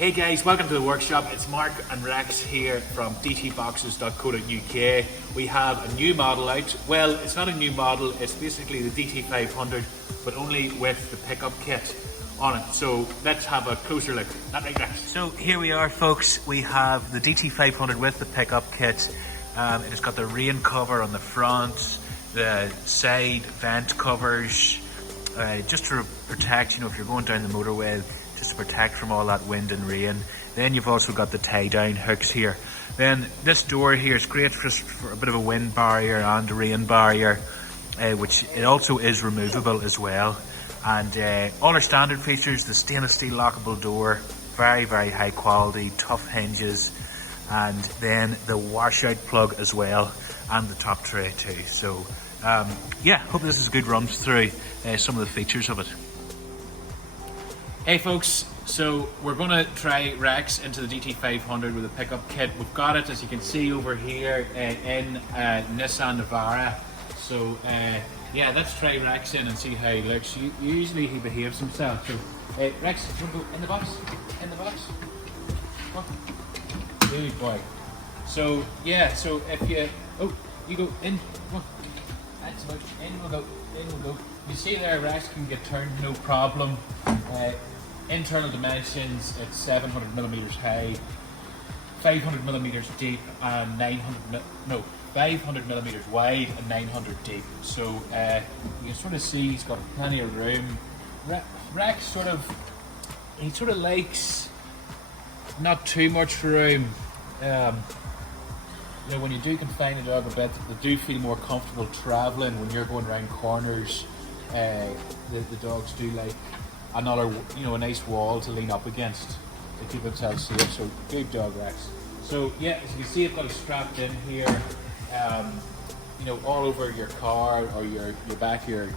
Hey guys, welcome to the workshop. It's Mark and Rex here from DTBOXES.co.uk. We have a new model out. Well, it's not a new model, it's basically the DT500, but only with the pickup kit on it. So let's have a closer look. Not like that. So here we are, folks. We have the DT500 with the pickup kit. It has got the rain cover on the front, the side vent covers, just to protect, if you're going down the motorway, just to protect from all that wind and rain. Then you've also got the tie-down hooks here. Then this door here is great for a bit of a wind barrier and a rain barrier, which it also is removable as well. And all our standard features, the stainless steel lockable door, very, very high quality, tough hinges, and then the washout plug as well, and the top tray too. So yeah, hope this is a good run through some of the features of it. Hey folks, so we're going to try Rex into the DT500 with a pickup kit. We've got it, as you can see over here, in Nissan Navara. So yeah, let's try Rex in and see how he looks. Usually he behaves himself. So Rex, you want to go in the box? In the box? Come on. Good boy. So yeah, so if you go in. Come on. That's about in we'll go. In we'll go. You see there, Rex can get turned no problem. Internal dimensions, it's 700 millimeters high, 500 millimeters deep, and 500 millimeters wide and 900 deep. So you can sort of see he's got plenty of room. Rex sort of likes not too much room. When you do confine a dog a bit, they do feel more comfortable traveling when you're going around corners. The dogs do like another, a nice wall to lean up against to keep themselves safe. So good dog, Rex. So yeah, as you can see, I've got it strapped in here, all over your car or your back of your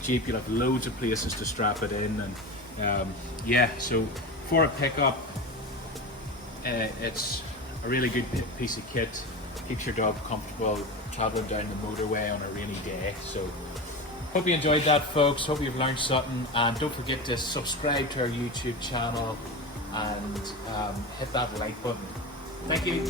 Jeep. You'll have loads of places to strap it in, and yeah, so for a pickup, it's a really good piece of kit. Keeps your dog comfortable traveling down the motorway on a rainy day. So hope you enjoyed that, folks. Hope you've learned something, and don't forget to subscribe to our YouTube channel and hit that like button. Thank you.